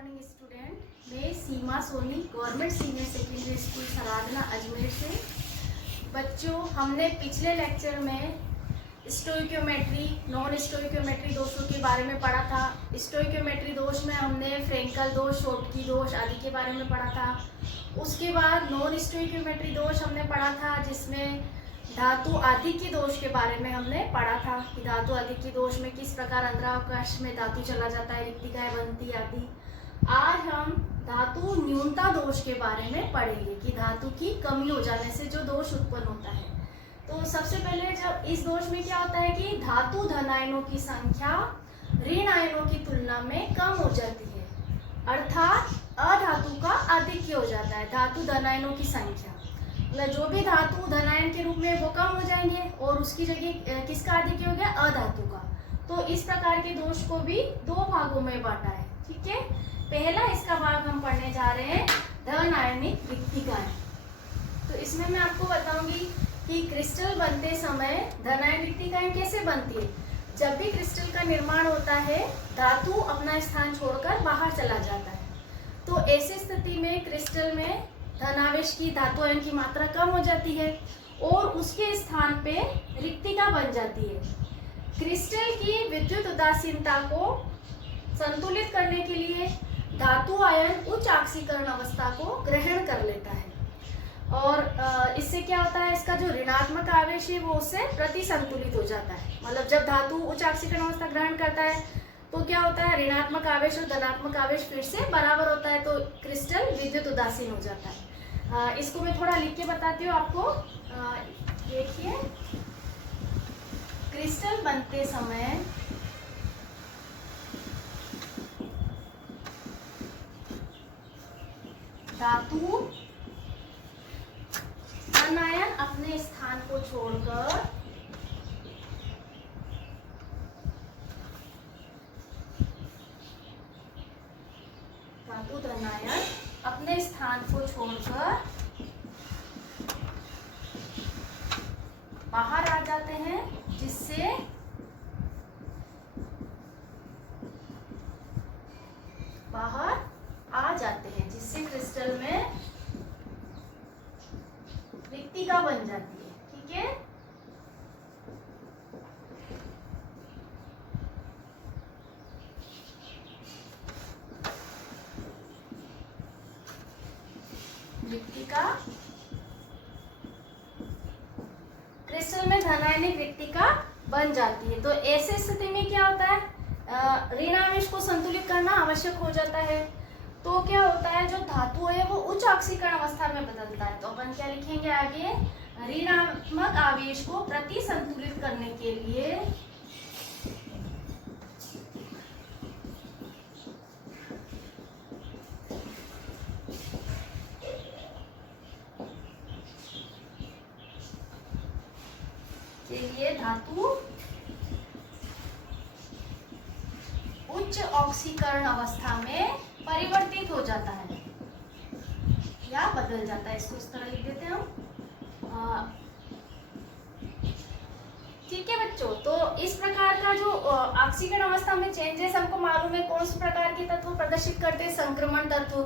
Morning student, मैं Seema Soni government senior secondary school Saradhana Ajmer से। बच्चों, हमने पिछले लेक्चर में स्टोइकियोमेट्री, नॉन स्टोइकियोमेट्री दोषों के बारे में पढ़ा था। स्टोइकियोमेट्री दोष में हमने फ्रेंकल दोष, शोटकी दोष आदि के बारे में पढ़ा था। उसके बाद नॉन स्टोइकियोमेट्री दोष हमने पढ़ा था, जिसमें धातु आधिक्य दोष के बारे में हमने पढ़ा था कि धातु आधिक्य दोष में किस प्रकार अंतरावकाश में धातु चला जाता है, रिक्तिकाएं बनती आदि। आज हम धातु न्यूनता दोष के बारे में पढ़ेंगे कि धातु की कमी हो जाने से जो दोष उत्पन्न होता है। तो सबसे पहले जब इस दोष में क्या होता है कि धातु धन आयनों की संख्या ऋण आयनों की तुलना में कम हो जाती है, अर्थात अधातु का आधिक्य हो जाता है। धातु धन आयनों की संख्या मतलब जो भी धातु धनायन के रूप में वो कम हो जाएंगे और उसकी जगह किसका आधिक्य हो गया, अधातु का। तो इस प्रकार के दोष को भी दो भागों में बांटा है। ठीक है, पहला इसका भाग हम पढ़ने जा रहे हैं धन आयनिक रिक्तिकाएं। तो इसमें मैं आपको बताऊंगी कि क्रिस्टल बनते समय धन आयन रिक्तिकाएं कैसे बनती है। जब भी क्रिस्टल का निर्माण होता है, धातु अपना स्थान छोड़कर बाहर चला जाता है। तो ऐसी स्थिति में क्रिस्टल में धनावेश की धातु आयन की मात्रा कम हो जाती है और उसके स्थान पे रिक्तिका बन जाती है। क्रिस्टल की विद्युत उदासीनता को संतुलित करने के लिए धातु आयन उच्च ऑक्सीकरण अवस्था को ग्रहण कर लेता है और इससे क्या होता है, इसका जो ऋणात्मक आवेश है वो उससे प्रतिसंतुलित हो जाता है। मतलब जब धातु उच्च ऑक्सीकरण अवस्था ग्रहण करता है तो क्या होता है, ऋणात्मक आवेश और धनात्मक आवेश फिर से बराबर होता है, तो क्रिस्टल विद्युत उदासीन हो जाता है। इसको मैं थोड़ा लिख के बताती हूँ आपको। देखिए, क्रिस्टल बनते समय धातु धन आयन अपने स्थान को छोड़कर धातु धन आयन अपने स्थान को छोड़कर बाहर आ जाते हैं, जिससे बाहर आ जाते हैं जिससे क्रिस्टल में रिक्तिका बन जाती है। ठीक है, रिक्तिका क्रिस्टल में धनायनिक रिक्तिका बन जाती है। तो ऐसे स्थिति में क्या होता है, ऋण आवेश को संतुलित करना आवश्यक हो जाता है। तो क्या होता है, जो धातु है वो उच्च ऑक्सीकरण अवस्था में बदलता है। तो अपन क्या लिखेंगे आगे, ऋणात्मक आवेश को प्रति संतुलित करने के लिए धातु उच्च ऑक्सीकरण अवस्था में परिवर्तित हो जाता है या बदल जाता है। इसको इस तरह लिख देते हैं हम। ठीक है बच्चों, तो इस प्रकार का जो ऑक्सीकरण अवस्था में चेंजेस हमको मालूम है कौन से प्रकार के तत्व प्रदर्शित करते हैं, संक्रमण तत्व।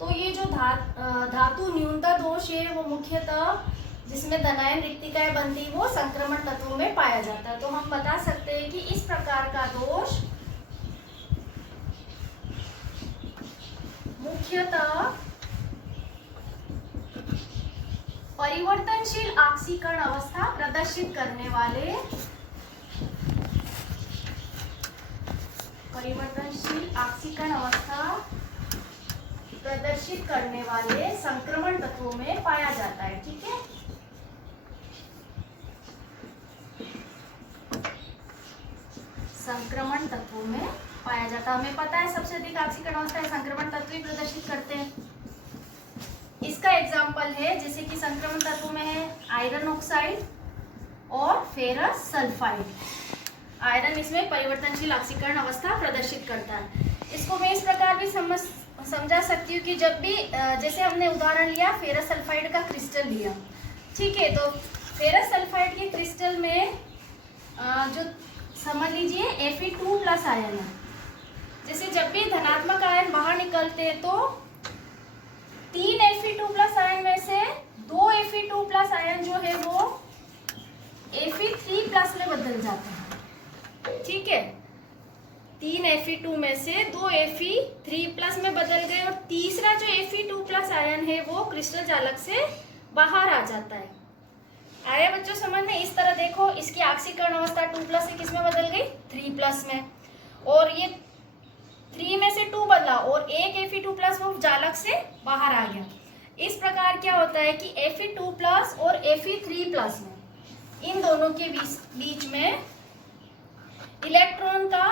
तो ये जो धातु न्यूनता दोष है वो मुख्यतः जिसमें धनायन रिक्तिकाएं बनती वो संक्रमण तत्वों में पाया जाता है। तो हम बता सकते हैं कि इस प्रकार का दोष मुख्यतः परिवर्तनशील ऑक्सीकरण अवस्था प्रदर्शित करने वाले संक्रमण तत्वों में पाया जाता है। ठीक है, संक्रमण तत्वों में पाया जाता है। हमें पता है सबसे अधिक ऑक्सीकरण अवस्था संक्रमण तत्व ही प्रदर्शित करते हैं। इसका एग्जाम्पल है जैसे कि संक्रमण तत्वों में है आयरन ऑक्साइड और फेरस सल्फाइड। आयरन इसमें परिवर्तनशील ऑक्सीकरण अवस्था प्रदर्शित करता है। इसको मैं इस प्रकार भी समझा सकती हूँ कि जब भी जैसे हमने उदाहरण लिया फेरस सल्फाइड का क्रिस्टल लिया, ठीक है, तो फेरस सल्फाइड के क्रिस्टल में जो समझ लीजिए Fe2+ आयन है, जैसे जब भी धनात्मक आयन बाहर निकलते हैं तो 3 Fe2+ आयन में से 2 Fe2+ आयन जो है वो Fe3+ में बदल जाते हैं। ठीक है, 3 Fe2 में से 2 Fe3+ में बदल गए और तीसरा जो Fe2+ आयन है वो क्रिस्टल जालक से बाहर आ जाता है। आया बच्चों समझ में? इस तरह देखो, इसकी ऑक्सीकरण अवस्था 2+ से किस में बदल गई? 3+ में, और ये 3 में से 2 बदला और एक Fe2+ वो जालक से बाहर आ गया। इस प्रकार क्या होता है कि Fe2+ और Fe3+ में, इन दोनों के बीच में इलेक्ट्रॉन का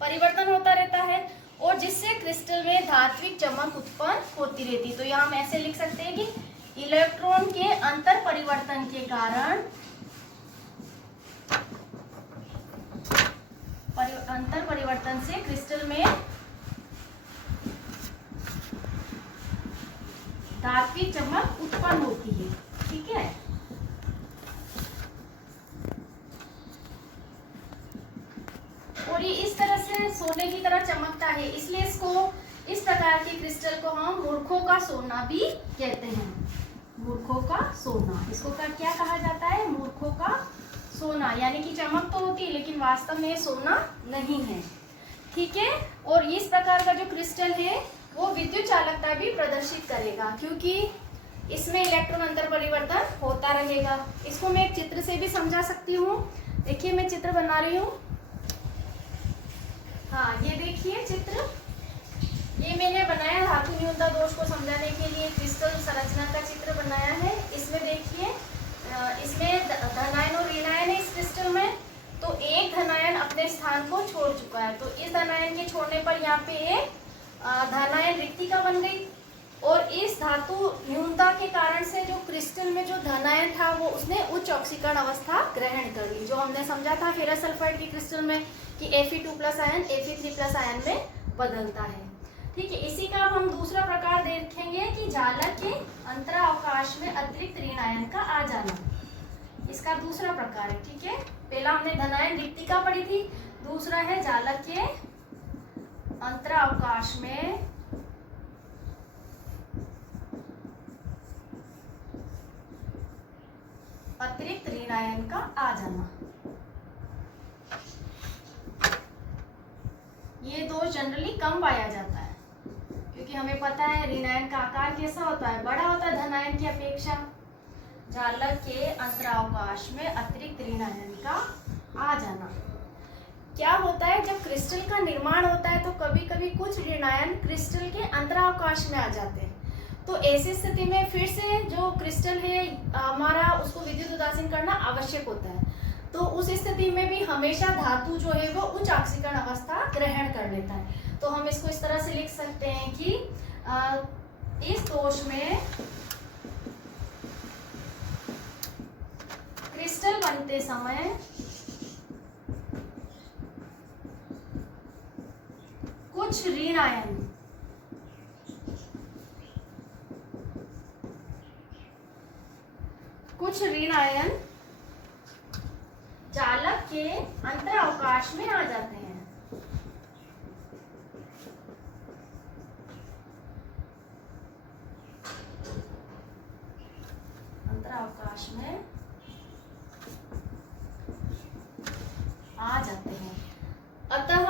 परिवर्तन होता रहता है और जिससे क्रिस्टल में धात्विक चमक उत्पन्न होती रहती है। तो यहाँ हम ऐसे लिख सकते हैं कि इलेक्ट्रॉन के अंतर परिवर्तन के कारण अंतर परिवर्तन से क्रिस्टल में धात्विक चमक उत्पन्न होती है। ठीक है, और ये इस तरह से सोने की तरह चमकता है, इसलिए इसको, इस प्रकार के क्रिस्टल को हम मूर्खों का सोना भी कहते हैं। मूर्खों का सोना, इसको क्या कहा जाता है? मूर्खों का सोना, यानी कि चमक तो होती है लेकिन वास्तव में सोना नहीं है। ठीक है, और इस प्रकार का जो क्रिस्टल है वो विद्युत चालकता भी प्रदर्शित करेगा क्योंकि इसमें इलेक्ट्रॉन अंतर परिवर्तन होता रहेगा। इसको मैं एक चित्र से भी समझा सकती हूँ। देखिए मैं चित्र बना रही हूँ। हाँ, ये देखिए चित्र, ये मैंने बनाया धातु न्यूनता दोष को समझाने के लिए क्रिस्टल संरचना का चित्र बनाया है। इसमें देखिए, इसमें धनायन और ऋणायन है इस क्रिस्टल में। तो एक धनायन अपने स्थान को छोड़ चुका है, तो इस धनायन के छोड़ने पर यहाँ पे एक धनायन रिक्तिका बन गई और इस धातु न्यूनता के कारण से जो क्रिस्टल में जो धनायन था वो उसने उच्च ऑक्सीकरण अवस्था ग्रहण कर ली, जो हमने समझा था फेरस सल्फाइड के क्रिस्टल में कि Fe2+ आयन Fe3+ आयन में बदलता है। ठीक है, इसी का हम दूसरा प्रकार देखेंगे कि जालक के अंतरावकाश में अतिरिक्त ऋण आयन का आ जाना, इसका दूसरा प्रकार है। ठीक है, पहला हमने धनायन रिक्तिका पढ़ी थी, दूसरा है जालक के अंतरावकाश में अतिरिक्त ऋण आयन का आ जाना। ये दोष जनरली कम पाया जाता है क्योंकि हमें पता है ऋण आयन का आकार कैसा होता है? बड़ा होता है धनायन की अपेक्षा। जालक के अंतरावकाश में अतिरिक्त ऋण आयन का आ जाना। क्या होता है, जब क्रिस्टल का निर्माण होता है तो कभी कभी कुछ ऋण आयन क्रिस्टल के अंतरावकाश में आ जाते हैं। तो ऐसी स्थिति में फिर से जो क्रिस्टल है हमारा, उसको विद्युत उदासीन करना आवश्यक होता है। तो उस स्थिति में भी हमेशा धातु जो है वो उच्च ऑक्सीकरण अवस्था ग्रहण कर लेता है। तो हम इसको इस तरह से लिख सकते हैं कि इस दोष में क्रिस्टल बनते समय कुछ ऋण आयन जालक के अंतरावकाश में आ जाते हैं। अंतरावकाश में आ जाते हैं। अतः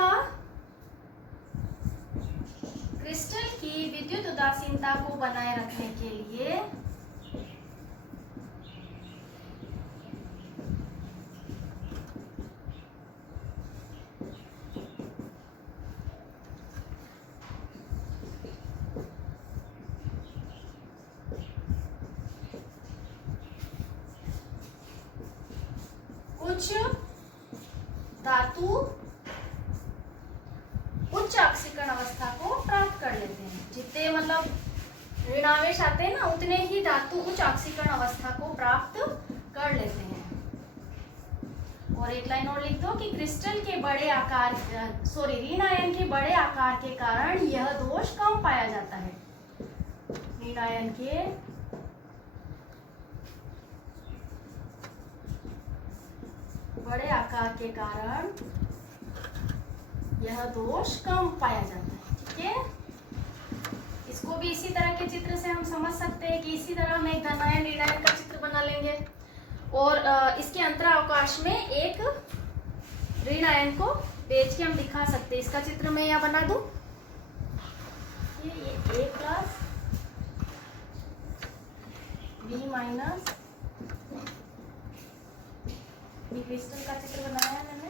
क्रिस्टल की विद्युत उदासीनता को बनाए रखने के लिए कुछ धातु उच्च ऑक्सीकरण अवस्था को प्राप्त कर लेते हैं। जितने मतलब ऋणावेश आते हैं ना, उतने ही धातु उच्च ऑक्सीकरण अवस्था को प्राप्त कर लेते हैं। और एक लाइन और लिख दो कि क्रिस्टल के बड़े आकार, ऋण आयन के बड़े आकार के कारण यह दोष कम पाया जाता है। ऋण आयन के बड़े आकार के कारण यह दोष कम पाया जाता है। ठीक है, इसको भी इसी तरह के चित्र से हम समझ सकते हैं कि इसी तरह हम एक धनायन ऋणायन का चित्र बना लेंगे और इसके अंतरावकाश में एक ऋण आयन को भेज के हम दिखा सकते हैं। इसका चित्र मैं यहाँ बना दूं, ये A plus B minus B crystal का चित्र बनाया है मैंने।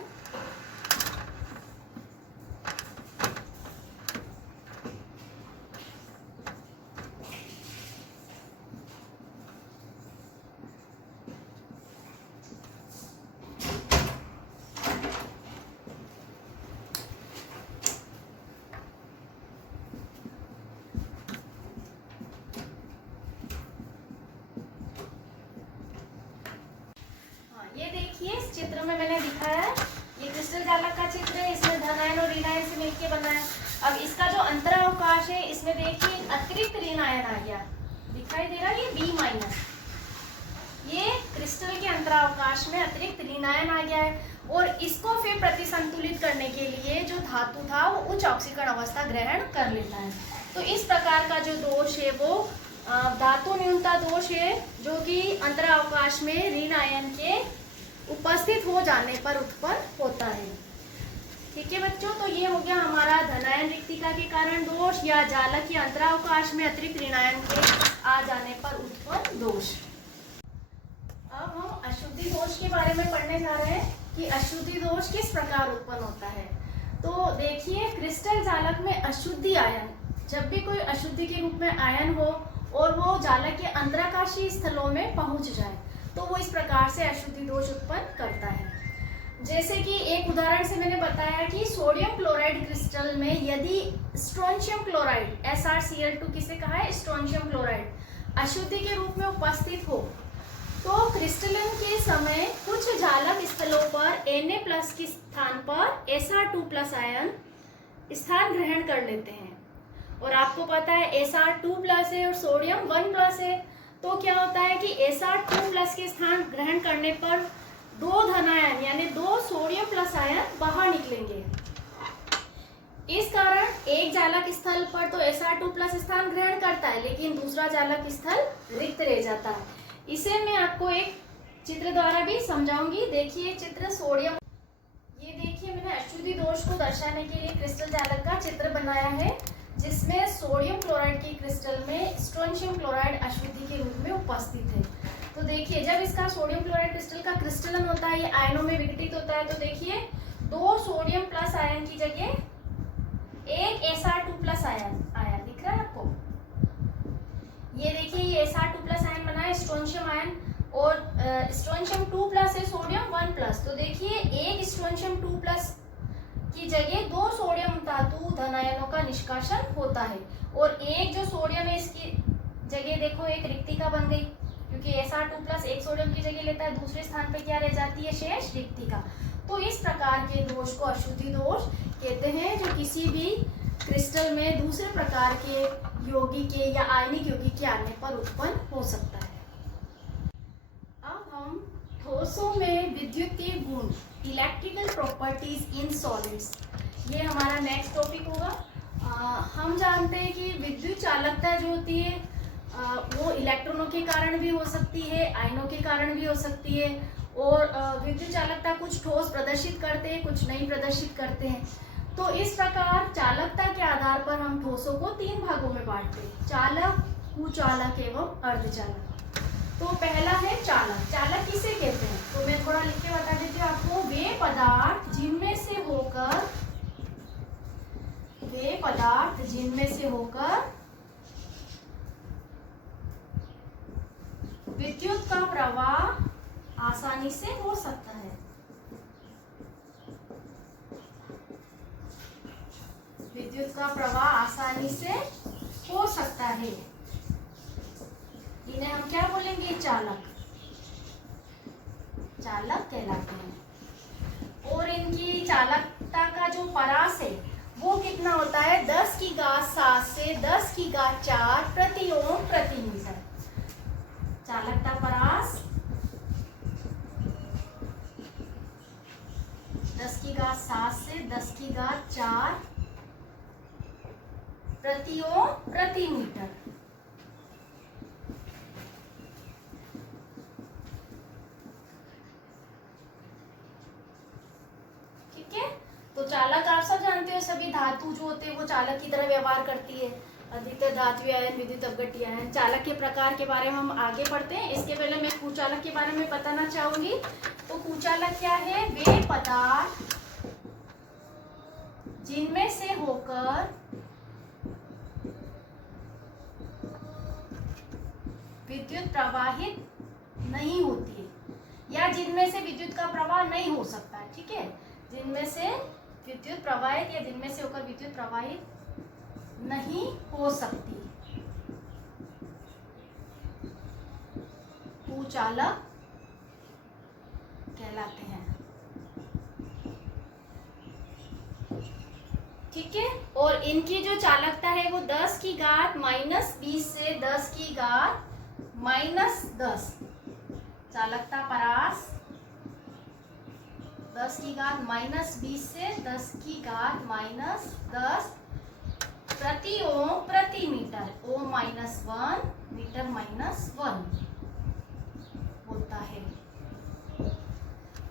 इस चित्र में मैंने दिखाया है, ये क्रिस्टल जालक का चित्र है, इसमें धनायन और ऋणायन से मिलके बना है। अब इसका जो अंतरावकाश है, इसमें देखिए अतिरिक्त ऋण आयन आ गया, दिखाई दे रहा है, ये B माइनस। ये क्रिस्टल के अंतरावकाश में अतिरिक्त ऋण आयन आ गया है और इसको फिर प्रतिसंतुलित करने के लिए जो धातु था वो उच्च ऑक्सीकरण अवस्था ग्रहण कर लेता है। तो इस प्रकार का जो दोष है वो धातु न्यूनता दोष है, जो कि अंतरावकाश में ऋण आयन के उपस्थित हो जाने पर उत्पन्न होता है। ठीक है बच्चों, तो ये हो गया हमारा धनायन रिक्तिका के कारण दोष या जालक के अंतरावकाश में अतिरिक्त ऋणायन के आ जाने पर उत्पन्न दोष। अब हम अशुद्धि दोष के बारे में पढ़ने जा रहे हैं कि अशुद्धि दोष किस प्रकार उत्पन्न होता है। तो देखिए, क्रिस्टल जालक में अशुद्धि आयन, जब भी कोई अशुद्धि के रूप में आयन हो और वो जालक के अंतराकाशीय स्थलों में पहुंच जाए तो वो इस प्रकार से अशुद्धि दोष उत्पन्न करता है। जैसे कि एक उदाहरण से मैंने बताया कि सोडियम क्लोराइड क्रिस्टल में यदि स्ट्रोंशियम क्लोराइड SrCl2 किसे कहा है, स्ट्रोंशियम क्लोराइड अशुद्धि के रूप में उपस्थित हो तो क्रिस्टलन के समय कुछ जालक स्थलों पर Na+ के स्थान पर Sr2+ आयन स्थान ग्रहण कर लेते हैं। और आपको पता है Sr2+ है और सोडियम 1+ है, तो क्या होता है कि Sr2+ के स्थान ग्रहण करने पर दो धनायन यानी दो सोडियम प्लस आयन बाहर निकलेंगे। इस कारण एक जालक स्थल पर तो Sr2+ स्थान ग्रहण करता है, लेकिन दूसरा जालक स्थल रिक्त रह जाता है। इसे मैं आपको एक चित्र द्वारा भी समझाऊंगी। देखिए चित्र सोडियम, ये देखिए मैंने अशुद्धि दोष को दर्शाने के लिए क्रिस्टल जालक का चित्र बनाया है, जिसमें सोडियम क्लोराइड की क्रिस्टल में स्ट्रोंशियम क्लोराइड अशुद्धि के रूप में उपस्थित है। तो देखिए, जब इसका सोडियम क्लोराइड क्रिस्टल का क्रिस्टलन होता है, ये आयनों में विघटित होता है, तो देखिए दो सोडियम प्लस आयन की जगह एक Sr2+ आयन आया, दिख रहा है आपको। ये देखिए, ये Sr2+ आयन बना है, स्ट्रोंशियम आयन, और स्ट्रोंशियम 2+ है, सोडियम 1+। तो देखिए एक स्ट्रोंशियम 2+ की जगह दो सोडियम धातु धनायनों का निष्कासन होता है, और एक जो सोडियम है इसकी जगह देखो एक रिक्तिका बन गई, क्योंकि Sr2+ एक सोडियम की जगह लेता है, दूसरे स्थान पे क्या रह जाती है, शेष रिक्तिका। तो इस प्रकार के दोष को अशुद्धि दोष कहते हैं, जो किसी भी क्रिस्टल में दूसरे प्रकार के यौगिक के या आयनिक यौगिक के आने पर उत्पन्न हो सकता है। अब हम ठोसों में विद्युतीय गुण, इलेक्ट्रिकल प्रॉपर्टीज इन सॉलिड्स, ये हमारा नेक्स्ट टॉपिक होगा। हम जानते हैं कि विद्युत चालकता जो होती है वो इलेक्ट्रॉनों के कारण भी हो सकती है, आयनों के कारण भी हो सकती है, और विद्युत चालकता कुछ ठोस प्रदर्शित करते हैं, कुछ नहीं प्रदर्शित करते हैं। तो इस प्रकार चालकता के आधार पर हम ठोसों को तीन भागों में बांटते हैं, चालक, कुचालक एवं अर्धचालक। तो पहला है चालक। चालक किसे कहते हैं, तो मैं थोड़ा लिख के बता देती हूँ आपको। वे पदार्थ जिनमें से होकर विद्युत का प्रवाह आसानी से हो सकता है। विद्युत का प्रवाह आसानी से हो सकता है, इन्हें हम क्या बोलेंगे, चालक कहलाते हैं। और इनकी चालकता का जो परास है वो कितना होता है, 10⁻7 से 10⁻4 प्रति ओम प्रति मीटर। चालकता परास 10 की घात 7 से 10 की घात 4 प्रति ओम प्रति मीटर। ठीक है, तो चालक आप सब जानते हो, सभी धातु जो होते हैं वो चालक की तरह व्यवहार करती है। अधिकतर धात्विक आयन, विद्युत अपघट्य आयन। चालक के प्रकार के बारे में हम आगे पढ़ते हैं। इसके पहले मैं कुचालक के बारे में बताना चाहूंगी। तो कुचालक क्या है? वे पदार्थ जिनमें से होकर विद्युत प्रवाहित नहीं होती है, या जिनमें से विद्युत का प्रवाह नहीं हो सकता है। ठीक है, जिनमें से विद्युत प्रवाहित या जिनमें से होकर विद्युत प्रवाहित नहीं हो सकती, कुचालक कहलाते हैं। ठीक है, और इनकी जो चालकता है वो 10 की घात -20 से 10 की घात -10 चालकता परास 10 की घात -20 से 10 की घात -10 प्रति ओम प्रति मीटर। ओम -1 मीटर -1 होता है।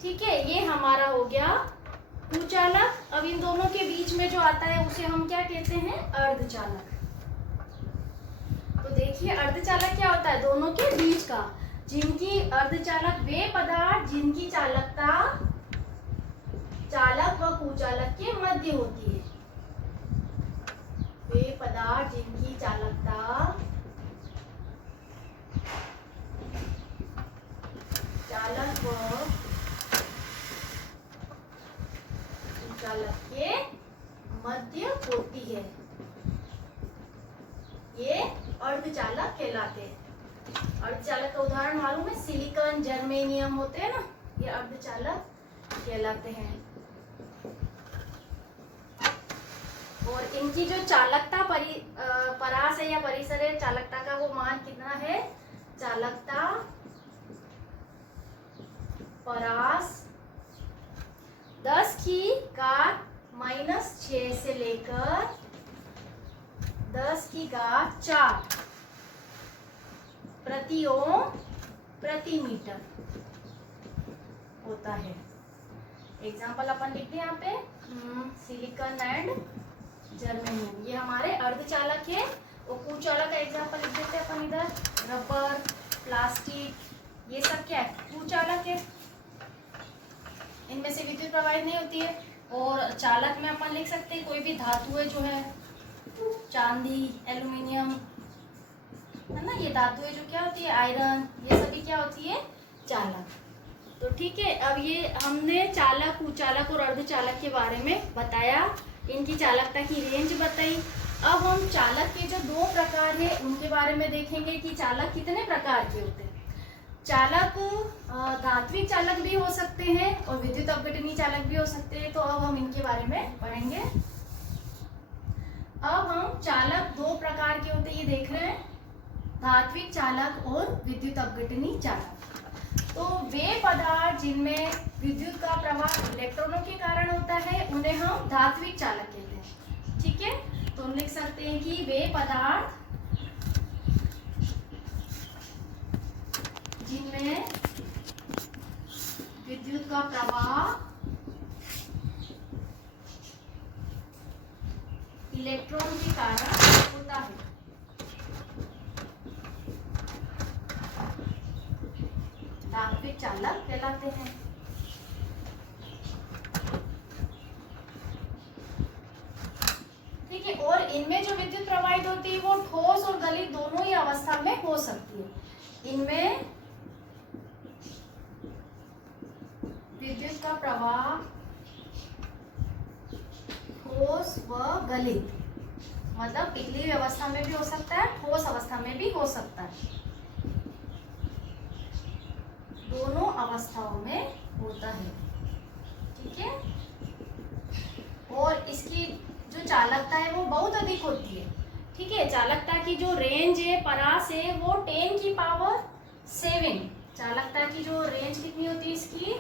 ठीक है, ये हमारा हो गया कुचालक। अब इन दोनों के बीच में जो आता है उसे हम क्या कहते हैं? अर्धचालक। तो देखिए अर्धचालक क्या होता है? दोनों के बीच का, जिनकी अर्धचालक वे पदार्थ जिनकी चालकता चालक व कुचालक के मध्य होती है। वे पदार्थ जिनकी चालकता चालक व कुचालक के मध्य होती है, ये अर्धचालक कहलाते हैं। अर्धचालक का उदाहरण मालूम है? सिलिकॉन, जर्मेनियम होते हैं ना, ये अर्धचालक कहलाते हैं। और इनकी जो चालकता परास है या परिसर है, चालकता का वो मान कितना है? चालकता परास 10 की घात -6 से लेकर 10 की घात 4 प्रति ओम प्रति मीटर होता है। एग्जाम्पल अपन लिखते हैं यहाँ पे, सिलिकॉन एंड जर्मेनियम, ये हमारे अर्धचालक है। और कुचालक का एग्जाम्पल लिख देते हैं अपन इधर, रबर, प्लास्टिक, ये सब क्या है? कुचालक है। इनमें से विद्युत प्रवाहित नहीं होती है। और चालक में अपन लिख सकते हैं कोई भी धातु है जो है, चांदी, एल्युमिनियम, है ना, ये धातु है जो क्या होती है? आयरन, ये सभी क्या होती है? चालक। तो ठीक है, अब ये हमने चालक, कुचालक और अर्धचालक के बारे में बताया, इनकी चालकता की रेंज बताई। अब हम चालक के जो 2 प्रकार है उनके बारे में देखेंगे कि चालक कितने प्रकार के होते हैं। चालक धात्विक चालक भी हो सकते हैं और विद्युत अपघटनीय चालक भी हो सकते हैं। तो अब हम इनके बारे में पढ़ेंगे। अब हम चालक 2 प्रकार के होते हैं, ये देख रहे हैं, धात्विक चालक और विद्युत अपघटनीय चालक। तो वे पदार्थ जिनमें विद्युत का प्रवाह इलेक्ट्रॉनों के कारण होता है उन्हें हम धात्विक चालक कहते हैं। ठीक है, तो हम लिख सकते हैं कि वे पदार्थ जिनमें विद्युत का प्रवाह इलेक्ट्रॉन के कारण होता है, धात्विक चालक कहलाते हैं। ठीक है, और इनमें जो विद्युत प्रवाहित होती है वो ठोस और गलित दोनों ही अवस्था में हो सकती है। इनमें विद्युत का प्रवाह ठोस व गलित, मतलब पिघली अवस्था में भी हो सकता है, ठोस अवस्था में भी हो सकता है, दोनों अवस्थाओं में होता है। ठीक है, और इसकी जो चालकता है वो बहुत अधिक होती है। ठीक है, चालकता की जो रेंज है, परास है, वो 10⁷ चालकता की जो रेंज कितनी होती है इसकी?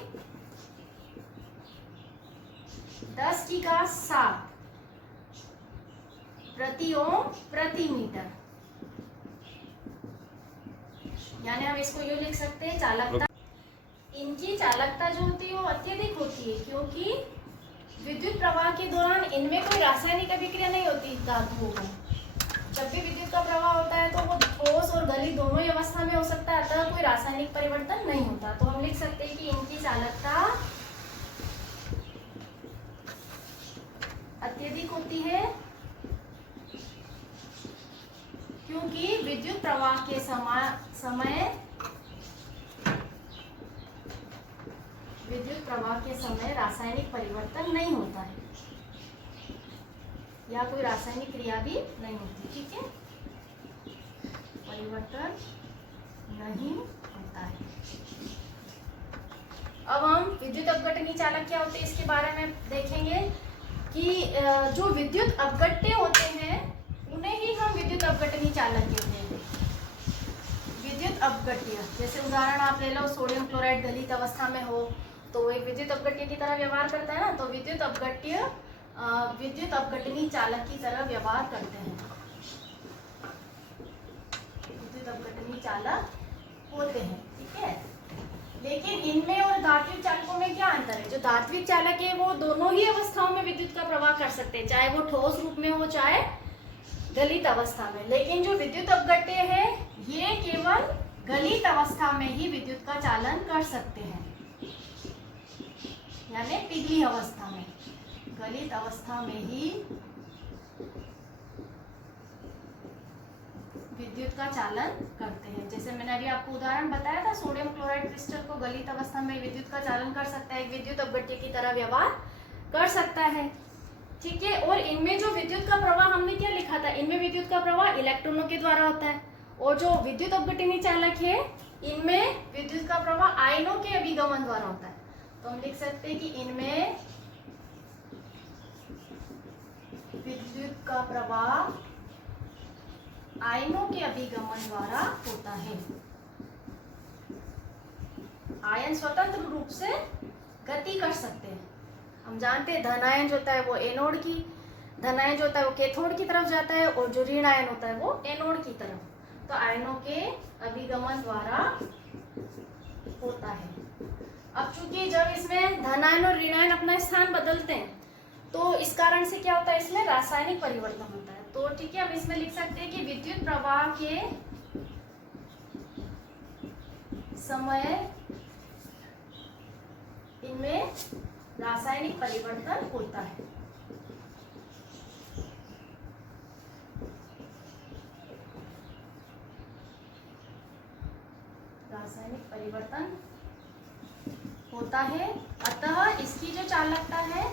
10 की घात 7 प्रति ओम प्रति मीटर। यानी हम इसको यूं लिख सकते हैं, चालकता, इनकी चालकता जो होती है वो अत्यधिक होती है, क्योंकि विद्युत प्रवाह के दौरान इनमें कोई रासायनिक अभिक्रिया नहीं होती धातुओं का। जब भी विद्युत का प्रवाह होता है तो वो ठोस और गलित दोनों ही अवस्था में हो सकता है, अतः कोई रासायनिक परिवर्तन नहीं होता। तो हम लिख सकते हैं कि इनकी चालकता अत्यधिक होती है, क्योंकि विद्युत प्रवाह के समय रासायनिक परिवर्तन नहीं होता है या कोई रासायनिक क्रिया भी नहीं होती। ठीक है, परिवर्तन नहीं होता है। अब हम विद्युत अपघटनी चालक क्या होते हैं इसके बारे में देखेंगे कि जो विद्युत अपघट्य होते हैं उन्हें ही हम विद्युत अपघटनी चालक कहते हैं। विद्युत अपघट्य, जैसे उदाहरण आप ले लो, सोडियम क्लोराइड गलित अवस्था में हो तो एक विद्युत अपघट्य की तरह व्यवहार करता है ना, तो विद्युत अपघट्य विद्युत अपघटनी चालक की तरह व्यवहार करते हैं, विद्युत अपघटनी चालक होते हैं। ठीक है, लेकिन इनमें और धात्विक चालकों में क्या अंतर है? जो धात्विक चालक है वो दोनों ही अवस्थाओं में विद्युत का प्रवाह कर सकते हैं, चाहे वो ठोस रूप में हो चाहे गलित अवस्था में। लेकिन जो विद्युत अपघट्य है ये केवल गलित अवस्था में ही विद्युत का चालन कर सकते हैं, यानी पिघली अवस्था में, गलित अवस्था में ही विद्युत का चालन करते हैं। जैसे मैंने अभी आपको उदाहरण बताया था, सोडियम क्लोराइड क्रिस्टल को गलित अवस्था में विद्युत का चालन कर सकता है, एक विद्युत अपघट्य की तरह व्यवहार कर सकता है। ठीक है, और इनमें जो विद्युत का प्रवाह हमने क्या लिखा था, इनमें विद्युत का प्रवाह इलेक्ट्रॉनों के द्वारा होता है, और जो विद्युत अपघटनी चालक है इनमें विद्युत का प्रवाह आयनों के अभिगमन द्वारा होता है। तो हम लिख सकते हैं कि इनमें विद्युत का प्रवाह आयनों के अभिगमन द्वारा होता है। आयन स्वतंत्र रूप से गति कर सकते हैं। हम जानते हैं धन आयन जो होता है वो एनोड की, धन आयन जो होता है वो कैथोड की तरफ जाता है, और जो ऋण आयन होता है वो एनोड की तरफ। तो आयनों के अभिगमन द्वारा होता है। अब चूंकि जब इसमें धन आयन और ऋण आयन अपना स्थान बदलते हैं तो इस कारण से क्या होता है, इसमें रासायनिक परिवर्तन होता है। तो ठीक है, हम इसमें लिख सकते हैं कि विद्युत प्रवाह के समय इनमें रासायनिक परिवर्तन होता है। रासायनिक परिवर्तन होता है, अतः इसकी जो चालकता है,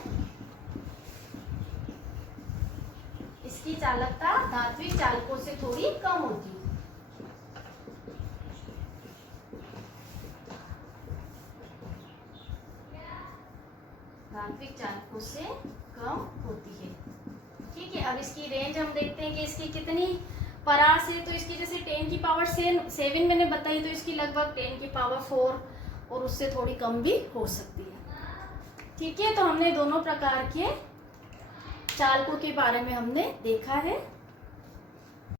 इसकी चालकता धात्विक चालकों से थोड़ी कम होती है। धात्विक चालकों से कम होती है। ठीक है, अब इसकी रेंज हम देखते हैं कि इसकी कितनी परास है। तो इसकी जैसे 10 की पावर 7 मैंने बताई, तो इसकी लगभग 10 की पावर 4 और उससे थोड़ी कम भी हो सकती है। ठीक है, तो हमने दोनों प्रकार के चालकों के बारे में हमने देखा है।